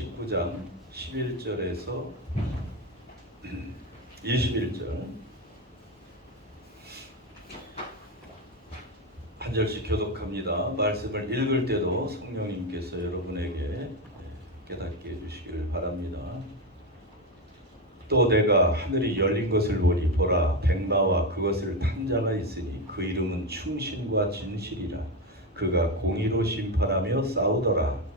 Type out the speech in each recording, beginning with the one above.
19장 11절에서 21절 한 절씩 교독합니다. 말씀을 읽을 때도 성령님께서 여러분에게 깨닫게 해주시기를 바랍니다. 또 내가 하늘이 열린 것을 보니 보라 백마와 그것을 탄 자가 있으니 그 이름은 충신과 진실이라. 그가 공의로 심판하며 싸우더라.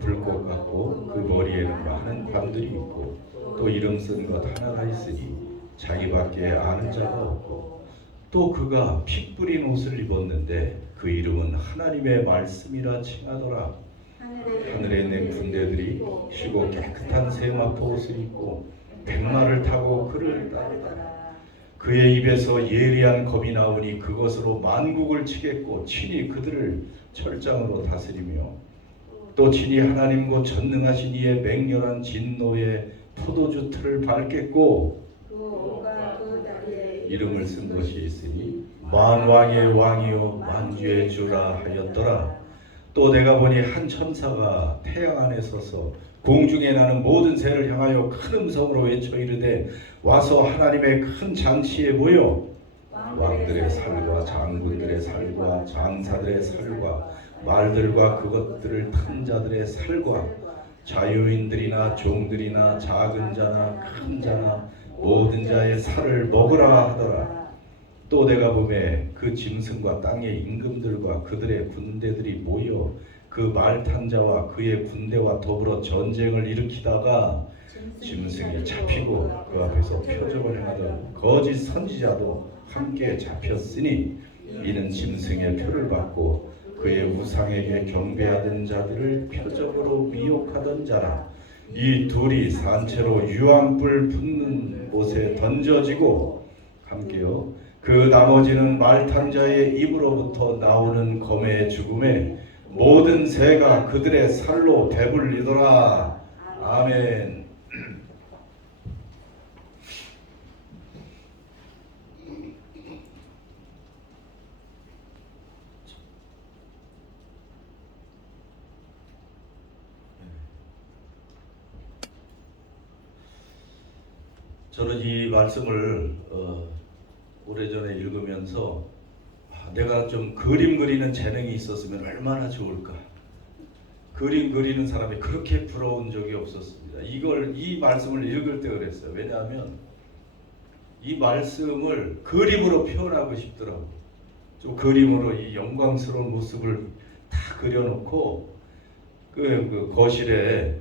불꽃 같고 그 머리에는 많은 관들이 있고 또 이름 쓴 것 하나가 있으니 자기밖에 아는 자가 없고 또 그가 피 뿌린 옷을 입었는데 그 이름은 하나님의 말씀이라 칭하더라. 하늘에 있는 군대들이 쉬고 깨끗한 세마포 옷을 입고 백마를 타고 그를 따르더라. 그의 입에서 예리한 검이 나오니 그것으로 만국을 치겠고 친히 그들을 철장으로 다스리며 또 친히 하나님 곧 전능하신 이의 맹렬한 진노의 포도주 틀을 밟겠고 이름을 쓴 것이 있으니 만왕의 왕이요 만주의 주라 하였더라. 또 내가 보니 한 천사가 태양 안에 서서 공중에 나는 모든 새를 향하여 큰 음성으로 외쳐 이르되 와서 하나님의 큰 잔치에 모여 왕들의 살과 장군들의 살과 장사들의 살과 말들과 그것들을 탄 자들의 살과 자유인들이나 종들이나 작은 자나 큰 자나 모든 자의 살을 먹으라 하더라. 또 내가 보매 그 짐승과 땅의 임금들과 그들의 군대들이 모여 그 말 탄 자와 그의 군대와 더불어 전쟁을 일으키다가 짐승이 잡히고 그 앞에서 표적을 행하던 거짓 선지자도 함께 잡혔으니 이는 짐승의 표를 받고 그의 우상에게 경배하던 자들을 표적으로 미혹하던 자라. 이 둘이 산채로 유황불 붙는 곳에 던져지고 함께요 그 나머지는 말탄 자의 입으로부터 나오는 검의 죽음에 모든 새가 그들의 살로 배불리더라. 아멘. 저는 이 말씀을 오래전에 읽으면서 내가 좀 그림 그리는 재능이 있었으면 얼마나 좋을까. 그림 그리는 사람이 그렇게 부러운 적이 없었습니다. 이 말씀을 읽을 때 그랬어요. 왜냐하면 이 말씀을 그림으로 표현하고 싶더라고요. 좀 그림으로 이 영광스러운 모습을 다 그려놓고 그 거실에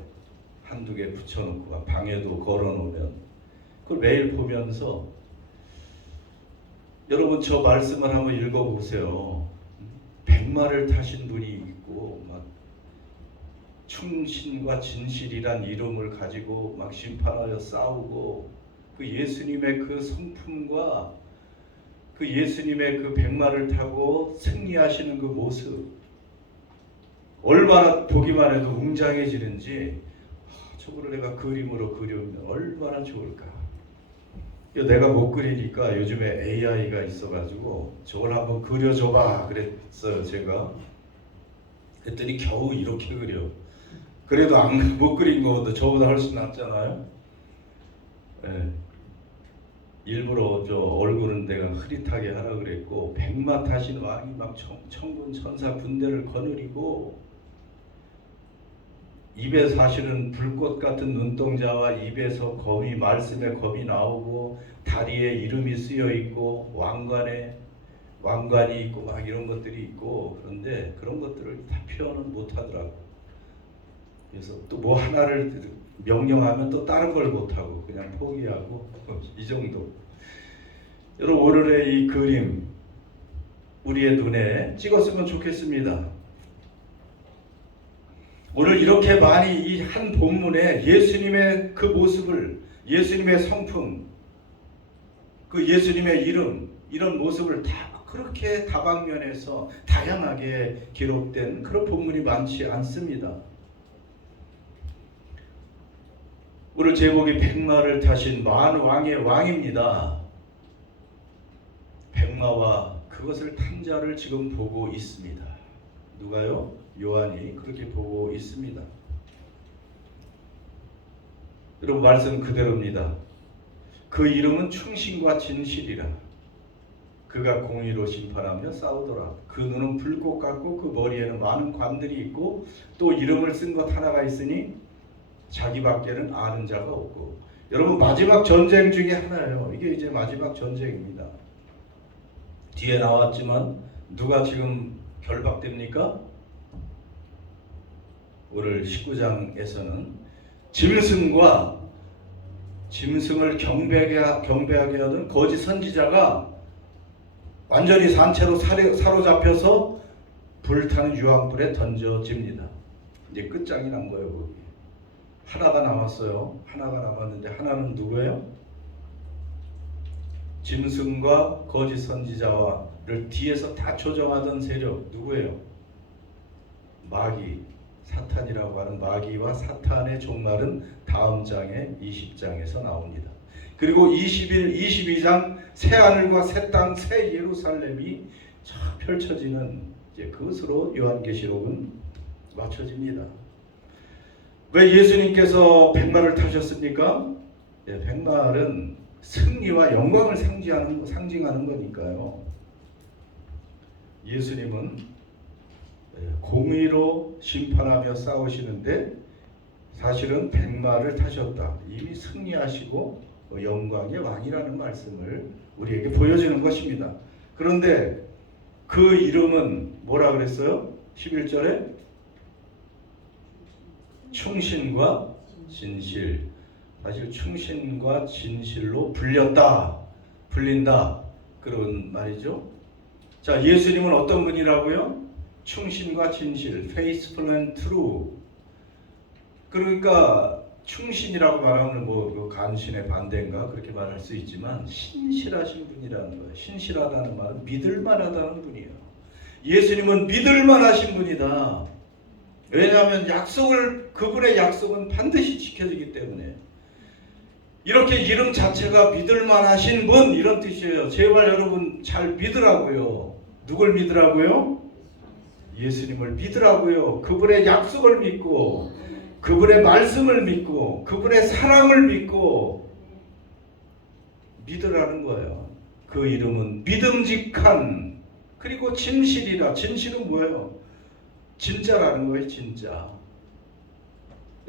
한두 개 붙여놓고 방에도 걸어놓으면 그걸 매일 보면서 여러분 저 말씀을 한번 읽어보세요. 백마를 타신 분이 있고 막 충신과 진실이란 이름을 가지고 막 심판하여 싸우고 그 예수님의 그 성품과 그 예수님의 그 백마를 타고 승리하시는 그 모습 얼마나 보기만 해도 웅장해지는지 저거를 내가 그림으로 그리면 얼마나 좋을까. 내가 못 그리니까 요즘에 AI가 있어가지고 저걸 한번 그려줘봐 그랬어요. 제가 그랬더니 겨우 이렇게 그려. 그래도 못 그린 거보다 저보다 훨씬 낫잖아요. 네. 일부러 저 얼굴은 내가 흐릿하게 하라 그랬고 백마 타신 왕이 막 천군 천사 군대를 거느리고 입에 사실은 불꽃 같은 눈동자와 입에서 검이 말씀의 검이 나오고 다리에 이름이 쓰여 있고 왕관이 있고 막 이런 것들이 있고 그런데 그런 것들을 다 표현은 못 하더라고. 그래서 또 뭐 하나를 명령하면 또 다른 걸 못 하고 그냥 포기하고 이 정도. 여러분 오늘의 이 그림 우리의 눈에 찍었으면 좋겠습니다. 오늘 이렇게 많이 이 한 본문에 예수님의 그 모습을, 예수님의 성품, 그 예수님의 이름, 이런 모습을 다 그렇게 다방면에서 다양하게 기록된 그런 본문이 많지 않습니다. 오늘 제목이 백마를 타신 만왕의 왕입니다. 백마와 그것을 탄 자를 지금 보고 있습니다. 누가요? 요한이 그렇게 보고 있습니다. 여러분 말씀 그대로입니다. 그 이름은 충신과 진실이라. 그가 공의로 심판하며 싸우더라. 그 눈은 불꽃 같고 그 머리에는 많은 관들이 있고 또 이름을 쓴 것 하나가 있으니 자기밖에는 아는 자가 없고. 여러분 마지막 전쟁 중에 하나예요. 이게 이제 마지막 전쟁입니다. 뒤에 나왔지만 누가 지금 결박됩니까? 오늘 19장에서는 짐승을 경배하게 하던 거짓 선지자가 완전히 산채로 사로잡혀서 불타는 유황불에 던져집니다. 이제 끝장이 난 거예요. 거기. 하나가 남았어요. 하나가 남았는데 하나는 누구예요? 짐승과 거짓 선지자를 뒤에서 다 조정하던 세력 누구예요? 마귀, 사탄이라고 하는 마귀와 사탄의 종말은 다음 장에 20장에서 나옵니다. 그리고 21, 22장 새하늘과 새 땅, 새 예루살렘이 쫙 펼쳐지는 이제 그것으로 요한계시록은 맞춰집니다. 왜 예수님께서 백마를 타셨습니까? 백마는 승리와 영광을 상징하는 거니까요. 예수님은 공의로 심판하며 싸우시는데 사실은 백마를 타셨다. 이미 승리하시고 영광의 왕이라는 말씀을 우리에게 보여주는 것입니다. 그런데 그 이름은 뭐라 그랬어요? 11절에 충신과 진실. 사실 충신과 진실로 불린다 그런 말이죠. 자, 예수님은 어떤 분이라고요? 충신과 진실, faithful and true. 그러니까 충신이라고 말하면 뭐 간신의 반대인가 그렇게 말할 수 있지만 신실하신 분이라는 거예요. 신실하다는 말은 믿을만하다는 분이에요. 예수님은 믿을만하신 분이다. 왜냐하면 그분의 약속은 반드시 지켜지기 때문에. 이렇게 이름 자체가 믿을만하신 분 이런 뜻이에요. 제발 여러분 잘 믿으라고요. 누굴 믿으라고요? 예수님을 믿으라고요. 그분의 약속을 믿고 그분의 말씀을 믿고 그분의 사랑을 믿고 믿으라는 거예요. 그 이름은 믿음직한 그리고 진실이라. 진실은 뭐예요? 진짜라는 거예요. 진짜.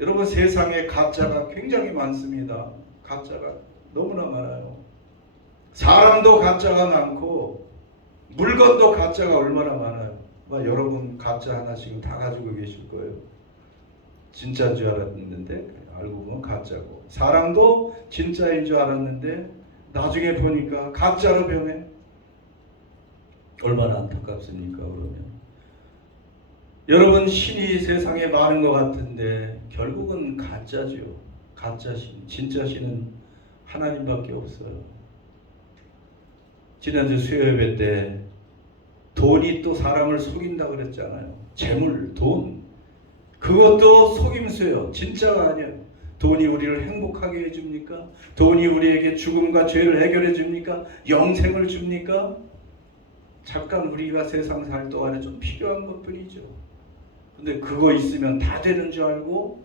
여러분 세상에 가짜가 굉장히 많습니다. 가짜가 너무나 많아요. 사람도 가짜가 많고 물건도 가짜가 얼마나 많아요. 여러분 가짜 하나씩은 다 가지고 계실 거예요. 진짜인 줄 알았는데 알고 보면 가짜고, 사람도 진짜인 줄 알았는데 나중에 보니까 가짜로 변해. 얼마나 안타깝습니까? 그러면 여러분 신이 세상에 많은 것 같은데 결국은 가짜죠. 가짜 신. 진짜 신은 하나님밖에 없어요. 지난주 수요예배 때 돈이 또 사람을 속인다 그랬잖아요. 재물, 돈. 그것도 속임수예요. 진짜가 아니에요. 돈이 우리를 행복하게 해줍니까? 돈이 우리에게 죽음과 죄를 해결해 줍니까? 영생을 줍니까? 잠깐 우리가 세상 살 동안에 좀 필요한 것뿐이죠. 근데 그거 있으면 다 되는 줄 알고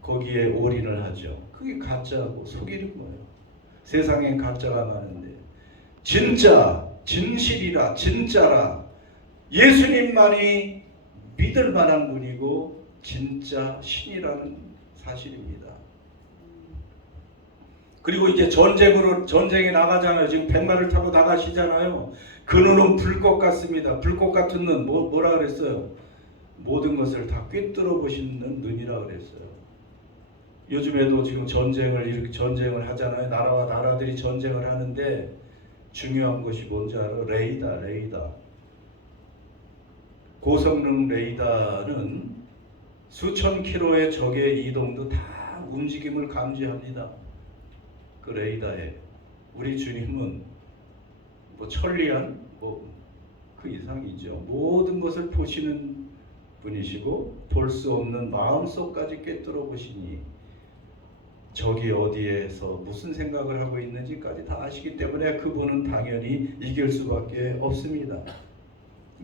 거기에 올인을 하죠. 그게 가짜고 속이는 거예요. 세상엔 가짜가 많은데 진짜, 진실이라, 진짜라. 예수님만이 믿을 만한 분이고 진짜 신이라는 사실입니다. 그리고 이제 전쟁에 나가잖아요. 지금 백마를 타고 나가시잖아요. 그 눈은 불꽃 같습니다. 불꽃 같은 눈, 뭐라 그랬어요? 모든 것을 다 꿰뚫어 보시는 눈이라 그랬어요. 요즘에도 지금 전쟁을 하잖아요. 나라와 나라들이 전쟁을 하는데 중요한 것이 뭔지 알아? 레이더. 고성능 레이더는 수천 킬로의 적의 이동도 다 움직임을 감지합니다. 그 레이더에 우리 주님은 천리안 그 이상이죠. 모든 것을 보시는 분이시고 볼 수 없는 마음속까지 꿰뚫어 보시니 적이 어디에서 무슨 생각을 하고 있는지까지 다 아시기 때문에 그분은 당연히 이길 수밖에 없습니다.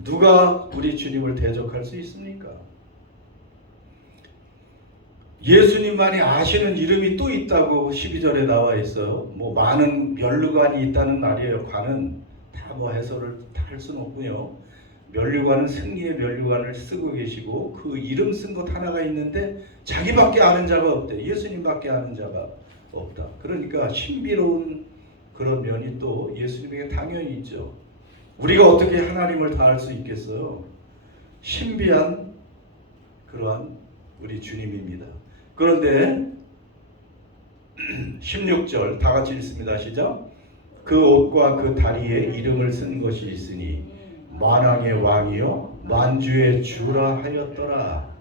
누가 우리 주님을 대적할 수 있습니까? 예수님만이 아시는 이름이 또 있다고 12절에 나와 있어요. 뭐 많은 면류관이 있다는 말이에요. 관은 다 뭐 해설을 다 할 수는 없고요. 면류관은 승리의 면류관을 쓰고 계시고 그 이름 쓴 것 하나가 있는데 자기밖에 아는 자가 없대. 예수님밖에 아는 자가 없다. 그러니까 신비로운 그런 면이 또 예수님에게 당연히 있죠. 우리가 어떻게 하나님을 다 알 수 있겠어요? 신비한 그러한 우리 주님입니다. 그런데 16절 다 같이 읽습니다. 시작. 그 옷과 그 다리에 이름을 쓴 것이 있으니 만왕의 왕이요 만주의 주라 하였더라.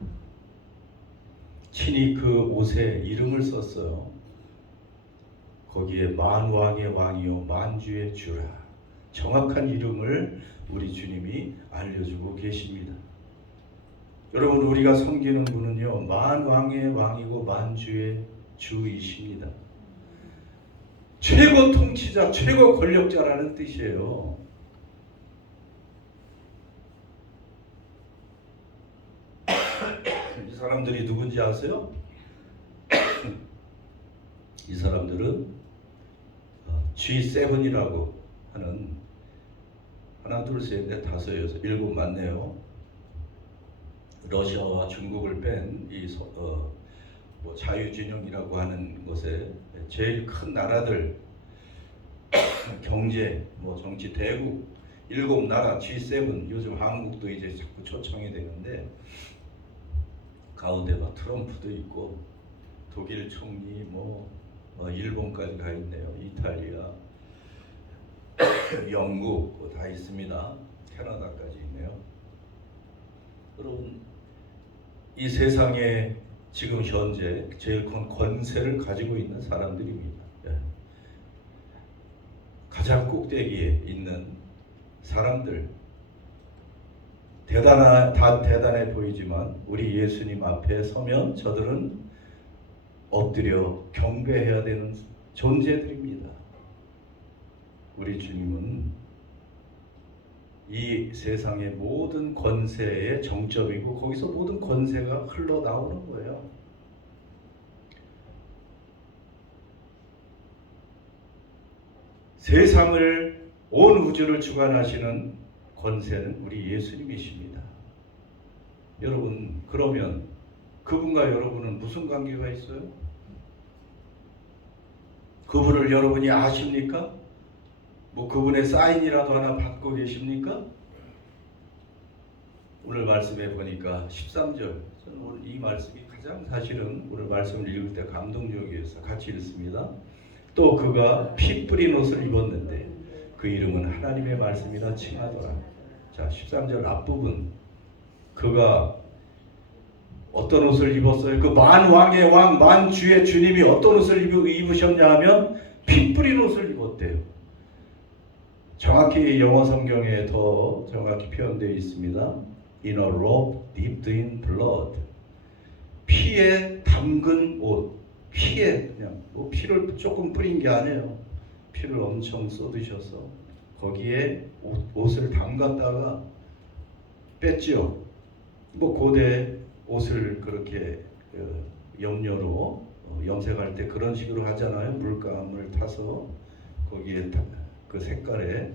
친히 그 옷에 이름을 썼어요. 거기에 만왕의 왕이요 만주의 주라. 정확한 이름을 우리 주님이 알려주고 계십니다. 여러분, 우리가 섬기는 분은요 만왕의 왕이고 만주의 주이십니다. 최고 통치자, 최고 권력자라는 뜻이에요. 이 사람들이 누군지 아세요? 이 사람들은 G7이라고 하는 하나 둘 셋 넷 다섯 여섯 일곱 맞네요. 러시아와 중국을 뺀이 뭐 자유진영이라고 하는 것에 제일 큰 나라들 경제 뭐 정치 대국 일곱 나라 G7. 요즘 한국도 이제 자꾸 초청이 되는데 가운데 막 트럼프도 있고 독일 총리 뭐 일본까지 가 있네요. 이탈리아 영국 다 있습니다. 캐나다까지 있네요. 여러분, 이 세상에 지금 현재 제일 큰 권세를 가지고 있는 사람들입니다. 가장 꼭대기에 있는 사람들, 다 대단해 보이지만 우리 예수님 앞에 서면 저들은 엎드려 경배해야 되는 존재들입니다. 우리 주님은 이 세상의 모든 권세의 정점이고 거기서 모든 권세가 흘러나오는 거예요. 세상을 온 우주를 주관하시는 권세는 우리 예수님이십니다. 여러분, 그러면 그분과 여러분은 무슨 관계가 있어요? 그분을 여러분이 아십니까? 뭐 그분의 사인이라도 하나 받고 계십니까? 오늘 말씀에 보니까 13절, 저는 오늘 이 말씀이 가장 사실은 오늘 말씀을 읽을 때 감동적이어서 같이 읽습니다. 또 그가 피 뿌린 옷을 입었는데 그 이름은 하나님의 말씀이라 칭하더라. 자, 13절 앞부분, 그가 어떤 옷을 입었어요? 그 만왕의 왕, 만주의 주님이 어떤 옷을 입으셨냐 하면 피 뿌린 옷을 입었대요. 정확히 영어 성경에 더 정확히 표현되어 있습니다. In a robe dipped in blood. 피에 담근 옷. 피에 그냥 뭐 피를 조금 뿌린 게 아니에요. 피를 엄청 쏟으셔서 거기에 옷을 담갔다가 뺐죠. 뭐 고대 옷을 그렇게 염료로 염색할 때 그런 식으로 하잖아요. 물감을 타서 거기에 그 색깔에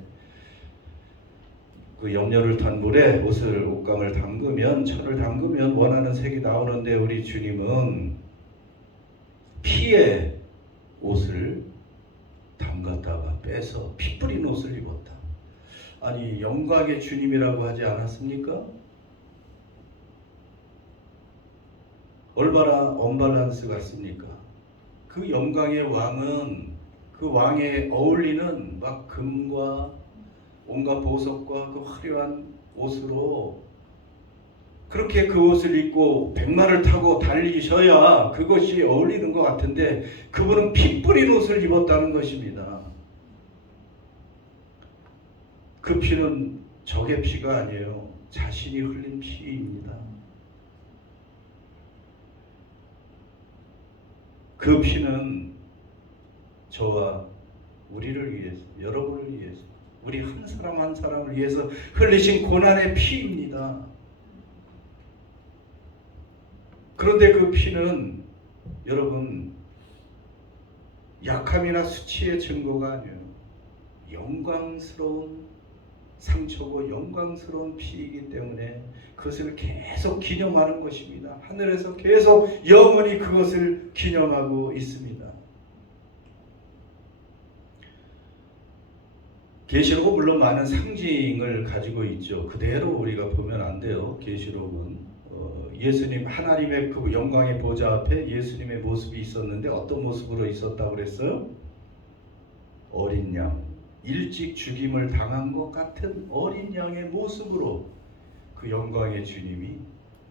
그 염료를 탄 물에 옷감을 담그면, 천을 담그면 원하는 색이 나오는데 우리 주님은 피에 옷을 담갔다가 빼서 피 뿌린 옷을 입었다. 아니, 영광의 주님이라고 하지 않았습니까? 얼마나 언밸런스 같습니까? 그 영광의 왕은 그 왕에 어울리는 막 금과 온갖 보석과 그 화려한 옷으로 그렇게 그 옷을 입고 백마를 타고 달리셔야 그것이 어울리는 것 같은데 그분은 피 뿌린 옷을 입었다는 것입니다. 그 피는 적의 피가 아니에요. 자신이 흘린 피입니다. 그 피는 저와 우리를 위해서, 여러분을 위해서, 우리 한 사람 한 사람을 위해서 흘리신 고난의 피입니다. 그런데 그 피는 여러분, 약함이나 수치의 증거가 아니에요. 영광스러운 상처고 영광스러운 피이기 때문에 그것을 계속 기념하는 것입니다. 하늘에서 계속 영원히 그것을 기념하고 있습니다. 계시록은 물론 많은 상징을 가지고 있죠. 그대로 우리가 보면 안 돼요. 계시록은 예수님, 하나님의 그 영광의 보좌 앞에 예수님의 모습이 있었는데 어떤 모습으로 있었다고 그랬어요? 어린 양, 일찍 죽임을 당한 것 같은 어린 양의 모습으로 그 영광의 주님이,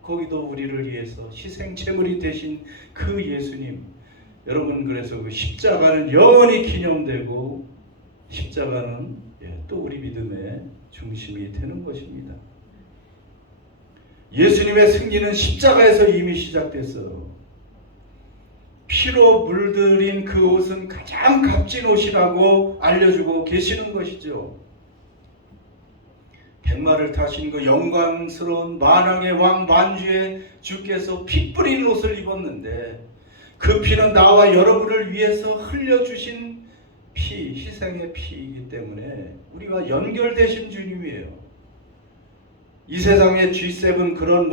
거기도 우리를 위해서 희생제물이 되신 그 예수님, 여러분, 그래서 그 십자가는 영원히 기념되고 십자가는 또 우리 믿음의 중심이 되는 것입니다. 예수님의 승리는 십자가에서 이미 시작됐어요. 피로 물들인 그 옷은 가장 값진 옷이라고 알려주고 계시는 것이죠. 백마를 타신 그 영광스러운 만왕의 왕 만주의 주께서 피 뿌린 옷을 입었는데 그 피는 나와 여러분을 위해서 흘려주신 피, 희생의 피이기 때문에 우리가 연결되신 주님이에요. 이 세상의 G7 그런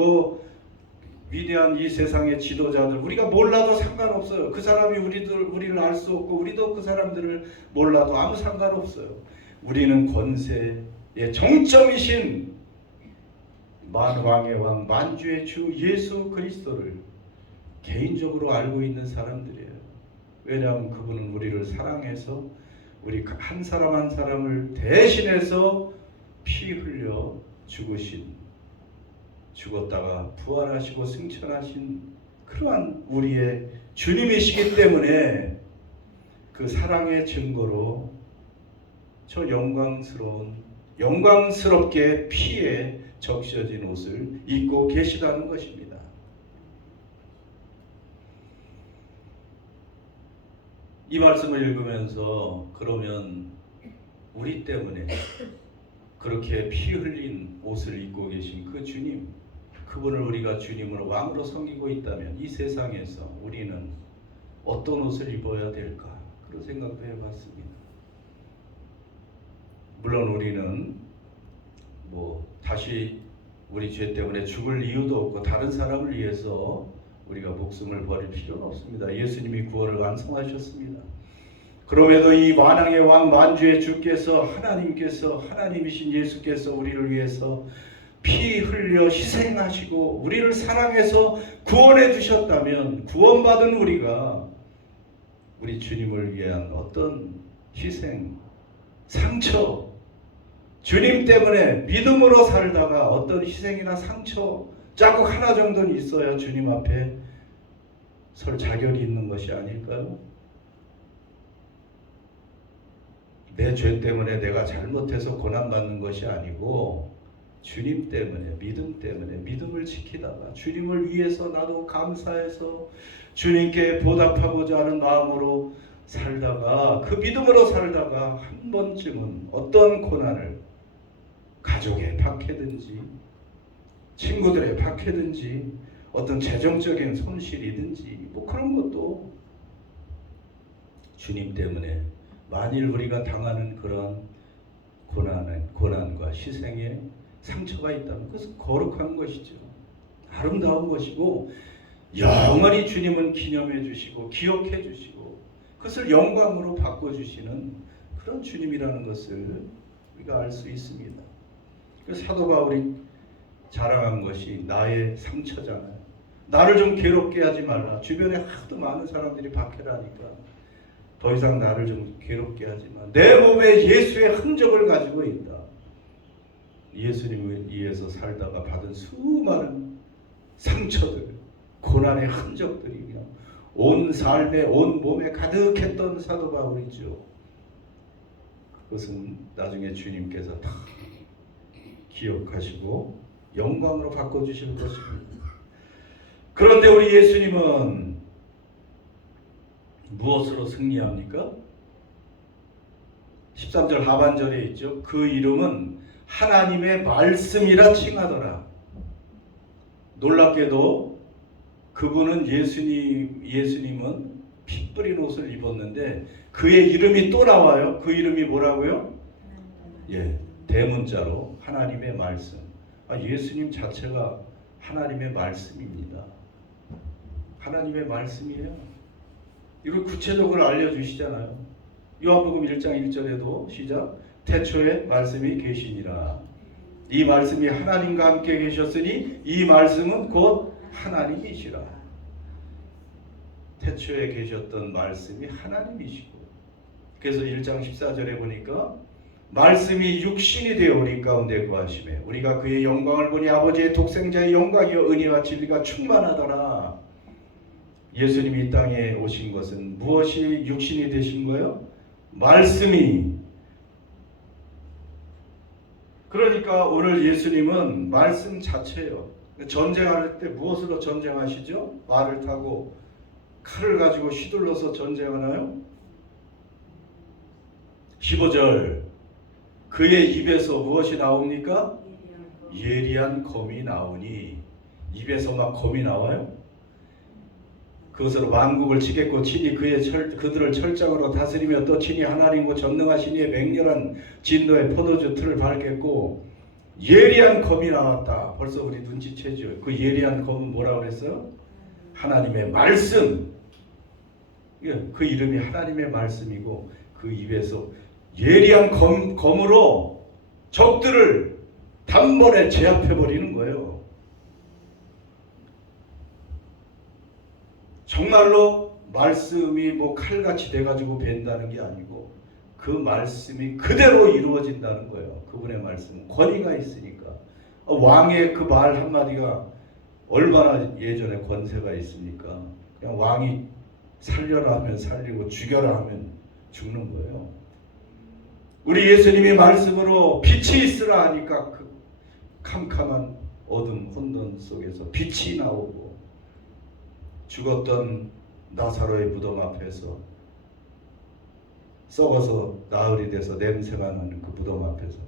위대한 이 세상의 지도자들 우리가 몰라도 상관없어요. 그 사람이 우리를 알 수 없고 우리도 그 사람들을 몰라도 아무 상관없어요. 우리는 권세의 정점이신 만왕의 왕 만주의 주 예수 그리스도를 개인적으로 알고 있는 사람들이에요. 왜냐하면 그분은 우리를 사랑해서 우리 한 사람 한 사람을 대신해서 피 흘려 죽었다가 부활하시고 승천하신 그러한 우리의 주님이시기 때문에 그 사랑의 증거로 저 영광스럽게 피에 적셔진 옷을 입고 계시다는 것입니다. 이 말씀을 읽으면서 그러면 우리 때문에 그렇게 피 흘린 옷을 입고 계신 그 주님, 그분을 우리가 주님으로 왕으로 섬기고 있다면 이 세상에서 우리는 어떤 옷을 입어야 될까? 그런 생각도 해봤습니다. 물론 우리는 다시 우리 죄 때문에 죽을 이유도 없고 다른 사람을 위해서 우리가 목숨을 버릴 필요는 없습니다. 예수님이 구원을 완성하셨습니다. 그럼에도 이 만왕의 왕 만주의 주께서 하나님이신 예수께서 우리를 위해서 피 흘려 희생하시고 우리를 사랑해서 구원해 주셨다면 구원받은 우리가 우리 주님을 위한 어떤 희생, 상처, 주님 때문에 믿음으로 살다가 어떤 희생이나 상처 자국 하나 정도는 있어야 주님 앞에 설 자격이 있는 것이 아닐까요? 내 죄 때문에 내가 잘못해서 고난받는 것이 아니고 주님 때문에, 믿음 때문에, 믿음을 지키다가 주님을 위해서 나도 감사해서 주님께 보답하고자 하는 마음으로 살다가 그 믿음으로 살다가 한 번쯤은 어떤 고난을 가족의 박해든지 친구들의 박해든지 어떤 재정적인 손실이든지 그런 것도 주님 때문에 만일 우리가 당하는 그런 고난과 희생의 상처가 있다면 그것은 거룩한 것이죠. 아름다운 것이고 영원히 주님은 기념해 주시고 기억해 주시고 그것을 영광으로 바꿔주시는 그런 주님이라는 것을 우리가 알 수 있습니다. 그래서 사도 바울이 자랑한 것이 나의 상처잖아요. 나를 좀 괴롭게 하지 말라. 주변에 하도 많은 사람들이 박해를 하니까 더 이상 나를 좀 괴롭게 하지 마. 내 몸에 예수의 흔적을 가지고 있다. 예수님을 위해서 살다가 받은 수많은 상처들, 고난의 흔적들이 그냥 온 삶에, 온 몸에 가득했던 사도 바울이죠. 그것은 나중에 주님께서 다 기억하시고 영광으로 바꿔주실 것입니다. 그런데 우리 예수님은 무엇으로 승리합니까? 13절 하반절에 있죠. 그 이름은 하나님의 말씀이라 칭하더라. 놀랍게도 그 그분은 예수님은 피 뿌린 옷을 입었는데 그의 이름이 또 나와요. 그 이름이 뭐라고요? 예, 대문자로 하나님의 말씀. 예수님 자체가 하나님의 말씀입니다. 하나님의 말씀이에요. 이걸 구체적으로 알려주시잖아요. 요한복음 1장 1절에도 시작. 태초에 말씀이 계시니라. 이 말씀이 하나님과 함께 계셨으니 이 말씀은 곧 하나님이시라. 태초에 계셨던 말씀이 하나님이시고, 그래서 1장 14절에 보니까 말씀이 육신이 되어 우리 가운데 거하시매 우리가 그의 영광을 보니 아버지의 독생자의 영광이요 은혜와 진리가 충만하더라. 예수님이 이 땅에 오신 것은 무엇이 육신이 되신 거예요? 말씀이. 그러니까 오늘 예수님은 말씀 자체예요. 전쟁할 때 무엇으로 전쟁하시죠? 말을 타고 칼을 가지고 휘둘러서 전쟁하나요? 15절 그의 입에서 무엇이 나옵니까? 예리한 검이 나오니. 입에서 막 검이 나와요? 그것으로 만국을 치겠고 친히 그들을 철장으로 다스리며 또 친히 하나님과 전능하신 이의 맹렬한 진노의 포도주 틀을 밟겠고. 예리한 검이 나왔다. 벌써 우리 눈치채죠. 그 예리한 검은 뭐라고 그랬어요? 하나님의 말씀. 그 이름이 하나님의 말씀이고 그 입에서 예리한 검으로 적들을 단번에 제압해버리는 거예요. 정말로 말씀이 뭐 칼같이 돼가지고 벤다는 게 아니고 그 말씀이 그대로 이루어진다는 거예요. 그분의 말씀은 권위가 있으니까. 왕의 그 말 한마디가 얼마나 예전에 권세가 있습니까? 그냥 왕이 살려라 하면 살리고 죽여라 하면 죽는 거예요. 우리 예수님이 말씀으로 빛이 있으라 하니까 그 캄캄한 어둠 혼돈 속에서 빛이 나오고, 죽었던 나사로의 무덤 앞에서 썩어서 나흘이 돼서 냄새가 나는 그 무덤 앞에서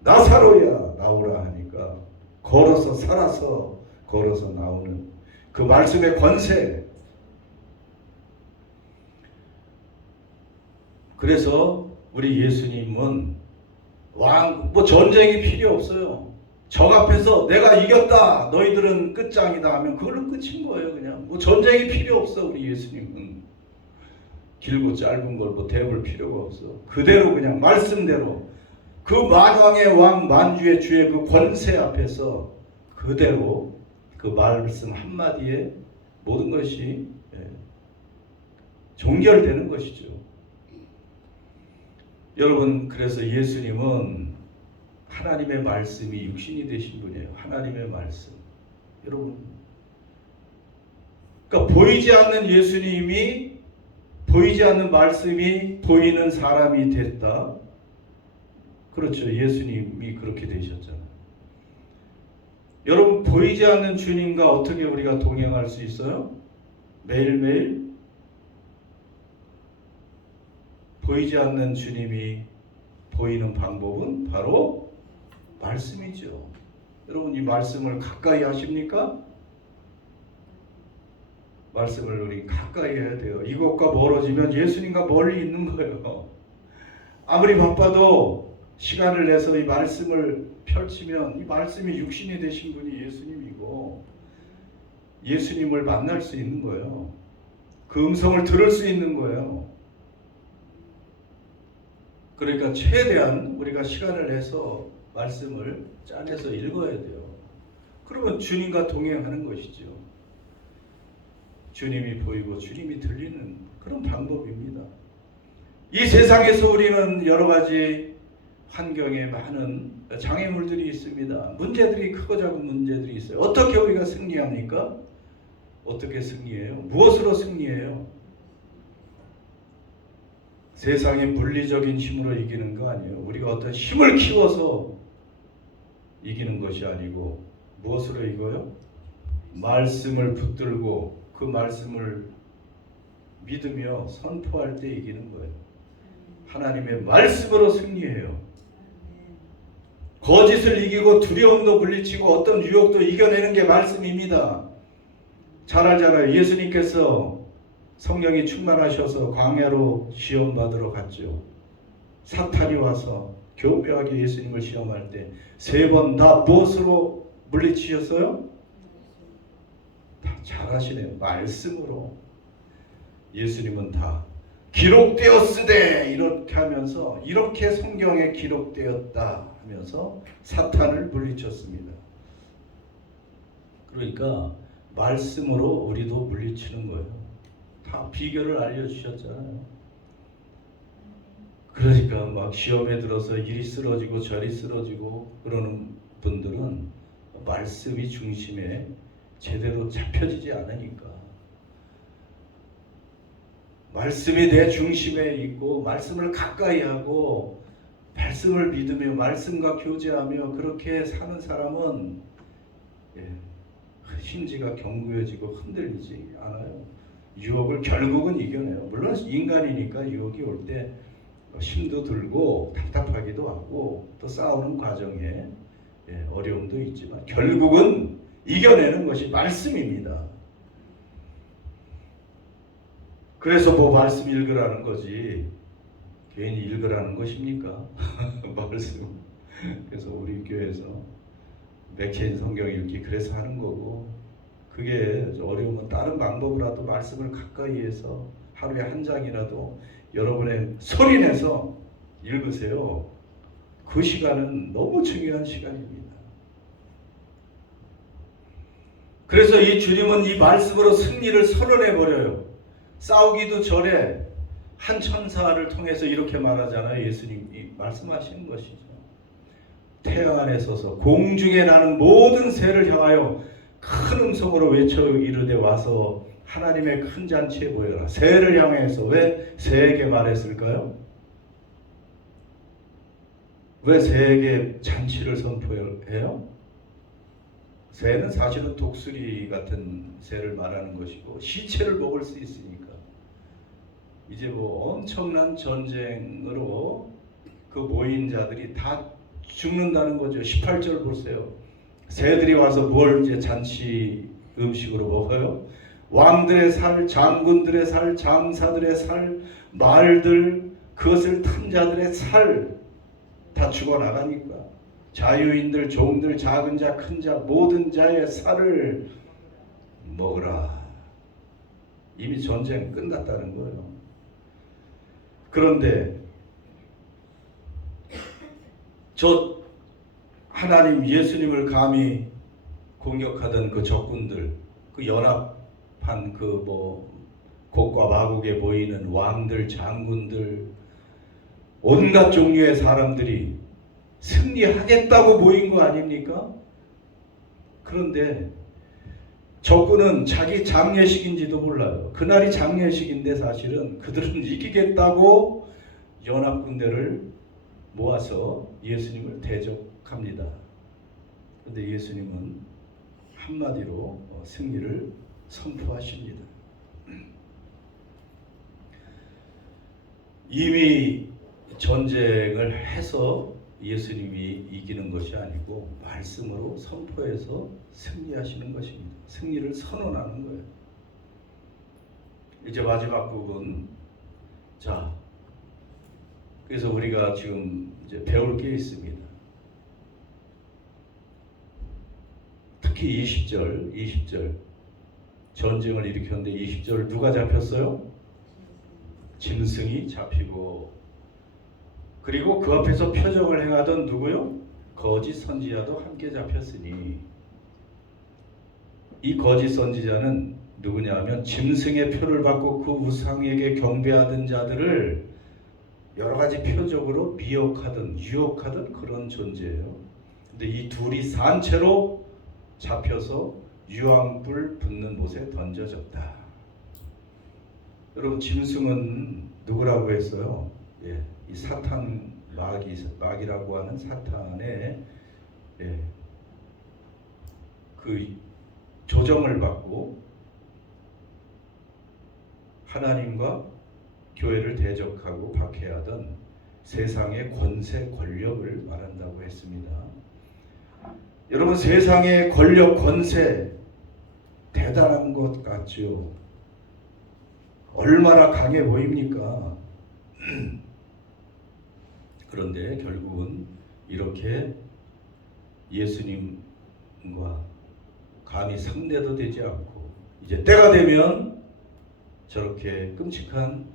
나사로야 나오라 하니까 걸어서 살아서 걸어서 나오는 그 말씀의 권세. 그래서 우리 예수님은 뭐 전쟁이 필요 없어요. 적 앞에서 내가 이겼다, 너희들은 끝장이다 하면 그걸로 끝인 거예요. 그냥 뭐 전쟁이 필요 없어. 우리 예수님은 길고 짧은 걸 뭐 대볼 필요가 없어. 그대로 그냥 말씀대로 그 만왕의 왕 만주의 주의 그 권세 앞에서 그대로 그 말씀 한마디에 모든 것이 종결되는 것이죠. 여러분, 그래서 예수님은 하나님의 말씀이 육신이 되신 분이에요. 하나님의 말씀. 여러분, 그러니까 보이지 않는 예수님이, 보이지 않는 말씀이 보이는 사람이 됐다. 그렇죠. 예수님이 그렇게 되셨잖아요. 여러분, 보이지 않는 주님과 어떻게 우리가 동행할 수 있어요? 매일매일 보이지 않는 주님이 보이는 방법은 바로 말씀이죠. 여러분, 이 말씀을 가까이 하십니까? 말씀을 우리 가까이 해야 돼요. 이것과 멀어지면 예수님과 멀리 있는 거예요. 아무리 바빠도 시간을 내서 이 말씀을 펼치면 이 말씀이 육신이 되신 분이 예수님이고 예수님을 만날 수 있는 거예요. 그 음성을 들을 수 있는 거예요. 그러니까 최대한 우리가 시간을 내서 말씀을 짜내서 읽어야 돼요. 그러면 주님과 동행하는 것이죠. 주님이 보이고 주님이 들리는 그런 방법입니다. 이 세상에서 우리는 여러 가지 환경에 많은 장애물들이 있습니다. 문제들이 크고 작은 문제들이 있어요. 어떻게 우리가 승리합니까? 어떻게 승리해요? 무엇으로 승리해요? 세상의 물리적인 힘으로 이기는 거 아니에요. 우리가 어떤 힘을 키워서 이기는 것이 아니고 무엇으로 이겨요? 말씀을 붙들고 그 말씀을 믿으며 선포할 때 이기는 거예요. 하나님의 말씀으로 승리해요. 거짓을 이기고 두려움도 물리치고 어떤 유혹도 이겨내는 게 말씀입니다. 잘 알잖아요. 예수님께서 성령이 충만하셔서 광야로 시험 받으러 갔죠. 사탄이 와서 교묘하게 예수님을 시험할 때 3번 다 무엇으로 물리치셨어요? 다 잘하시네요. 말씀으로. 예수님은 다 기록되었으되 이렇게 하면서, 이렇게 성경에 기록되었다 하면서 사탄을 물리쳤습니다. 그러니까 말씀으로 우리도 물리치는 거예요. 다 비결을 알려주셨잖아요. 그러니까 막 시험에 들어서 이리 쓰러지고 저리 쓰러지고 그러는 분들은 말씀이 중심에 제대로 잡혀지지 않으니까. 말씀이 내 중심에 있고 말씀을 가까이 하고 말씀을 믿으며 말씀과 교제하며 그렇게 사는 사람은 심지가 견고해지고 흔들리지 않아요. 유혹을 결국은 이겨내요. 물론 인간이니까 유혹이 올 때 힘도 들고 답답하기도 하고 또 싸우는 과정에 어려움도 있지만 결국은 이겨내는 것이 말씀입니다. 그래서 뭐 말씀 읽으라는 거지 괜히 읽으라는 것입니까? 말씀. 그래서 우리 교회에서 맥케인 성경 읽기 그래서 하는 거고, 그게 어려우면 다른 방법으로라도 말씀을 가까이 해서 하루에 한 장이라도 여러분의 소리내서 읽으세요. 그 시간은 너무 중요한 시간입니다. 그래서 이 주님은 이 말씀으로 승리를 선언해버려요. 싸우기도 전에 한 천사를 통해서 이렇게 말하잖아요. 예수님이 말씀하시는 것이죠. 태양 안에 서서 공중에 나는 모든 새를 향하여 큰 음성으로 외쳐 이르되 와서 하나님의 큰 잔치에 모여라. 새를 향해서 왜 새에게 말했을까요? 왜 새에게 잔치를 선포해요? 새는 사실은 독수리 같은 새를 말하는 것이고 시체를 먹을 수 있으니까. 이제 뭐 엄청난 전쟁으로 그 모인 자들이 다 죽는다는 거죠. 18절 보세요. 새들이 와서 뭘 이제 잔치 음식으로 먹어요? 왕들의 살, 장군들의 살, 장사들의 살, 말들, 그것을 탄 자들의 살 다 죽어나가니까 자유인들, 종들, 작은 자, 큰 자, 모든 자의 살을 먹으라. 이미 전쟁 끝났다는 거예요. 그런데 저 하나님 예수님을 감히 공격하던 그 적군들, 그 연합한 그 뭐 곡과 마곡에 모이는 왕들, 장군들, 온갖 종류의 사람들이 승리하겠다고 모인 거 아닙니까? 그런데 적군은 자기 장례식인지도 몰라요. 그날이 장례식인데 사실은 그들은 이기겠다고 연합군대를 모아서 예수님을 대적합니다. 그런데 예수님은 한마디로 승리를 선포하십니다. 이미 전쟁을 해서 예수님이 이기는 것이 아니고 말씀으로 선포해서 승리하시는 것입니다. 승리를 선언하는 거예요. 이제 마지막 부분. 자, 그래서 우리가 지금 이제 배울 게 있습니다. 특히 20절 전쟁을 일으켰는데 20절 누가 잡혔어요? 짐승이 잡히고, 그리고 그 앞에서 표적을 행하던 누구요? 거짓 선지자도 함께 잡혔으니, 이 거짓 선지자는 누구냐 하면 짐승의 표를 받고 그 우상에게 경배하던 자들을 여러 가지 표적으로 미혹하던 유혹하던 그런 존재예요. 근데 이 둘이 산채로 잡혀서 유황불 붙는 곳에 던져졌다. 여러분, 짐승은 누구라고 했어요? 이 사탄 마귀라고 하는 사탄의 그 조정을 받고 하나님과 교회를 대적하고 박해하던 세상의 권세 권력을 말한다고 했습니다. 여러분, 세상의 권력 권세, 대단한 것 같죠. 얼마나 강해 보입니까? 그런데 결국은 이렇게 예수님과 감히 상대도 되지 않고 이제 때가 되면 저렇게 끔찍한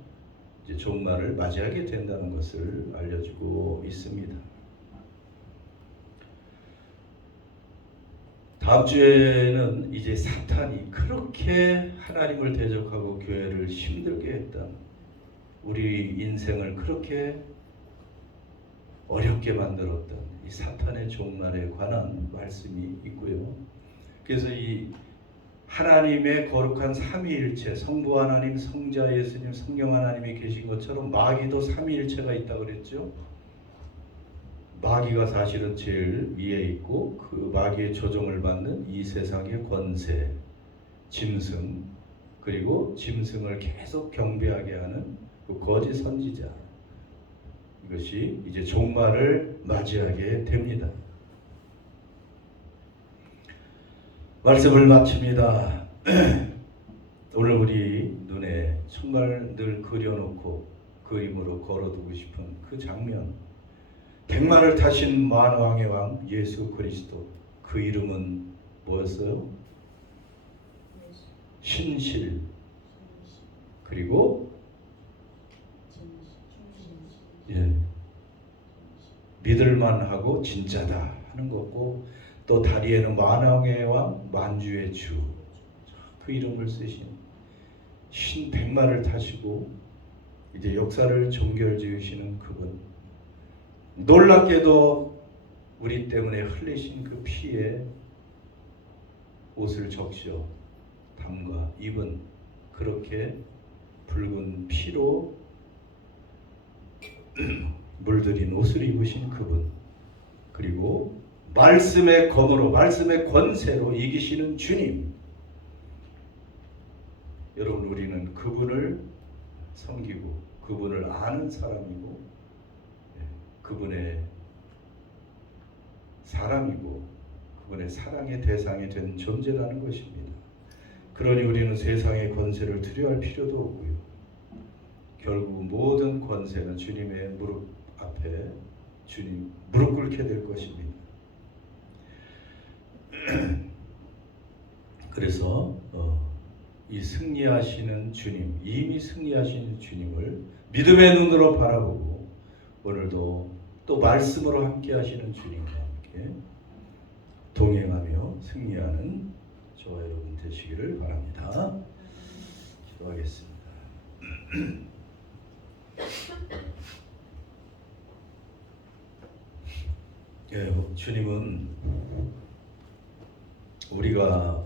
이제 종말을 맞이하게 된다는 것을 알려주고 있습니다. 다음 주에는 이제 사탄이 그렇게 하나님을 대적하고 교회를 힘들게 했던, 우리 인생을 그렇게 어렵게 만들었던 이 사탄의 종말에 관한 말씀이 있고요. 그래서 이 하나님의 거룩한 삼위일체, 성부 하나님, 성자 예수님, 성령 하나님이 계신 것처럼 마귀도 삼위일체가 있다고 그랬죠. 마귀가 사실은 제일 위에 있고 그 마귀의 조종을 받는 이 세상의 권세, 짐승, 그리고 짐승을 계속 경배하게 하는 그 거짓 선지자, 이것이 이제 종말을 맞이하게 됩니다. 말씀을 마칩니다. 오늘 우리 눈에 정말 늘 그려놓고 그림으로 걸어두고 싶은 그 장면, 백마를 타신 만왕의 왕 예수 그리스도, 그 이름은 뭐였어요? 신실, 그리고 믿을만하고 진짜다 하는 거고, 또 다리에는 만왕의 왕 만주의 주, 그 이름을 쓰신 신 백마를 타시고 이제 역사를 종결지으시는 그분, 놀랍게도 우리 때문에 흘리신 그 피에 옷을 적셔 담가 입은, 그렇게 붉은 피로 물들인 옷을 입으신 그분, 그리고 말씀의 검으로, 말씀의 권세로 이기시는 주님. 여러분, 우리는 그분을 섬기고 그분을 아는 사람이고 그분의 사람이고 그분의 사랑의 대상이 된 존재라는 것입니다. 그러니 우리는 세상의 권세를 두려워할 필요도 없고요. 결국 모든 권세는 주님의 무릎 앞에 주님 무릎 꿇게 될 것입니다. 그래서 이 승리하시는 주님, 이미 승리하신 주님을 믿음의 눈으로 바라보고 오늘도 또 말씀으로 함께 하시는 주님과 함께 동행하며 승리하는 저와 여러분 되시기를 바랍니다. 기도하겠습니다. 주님은 우리가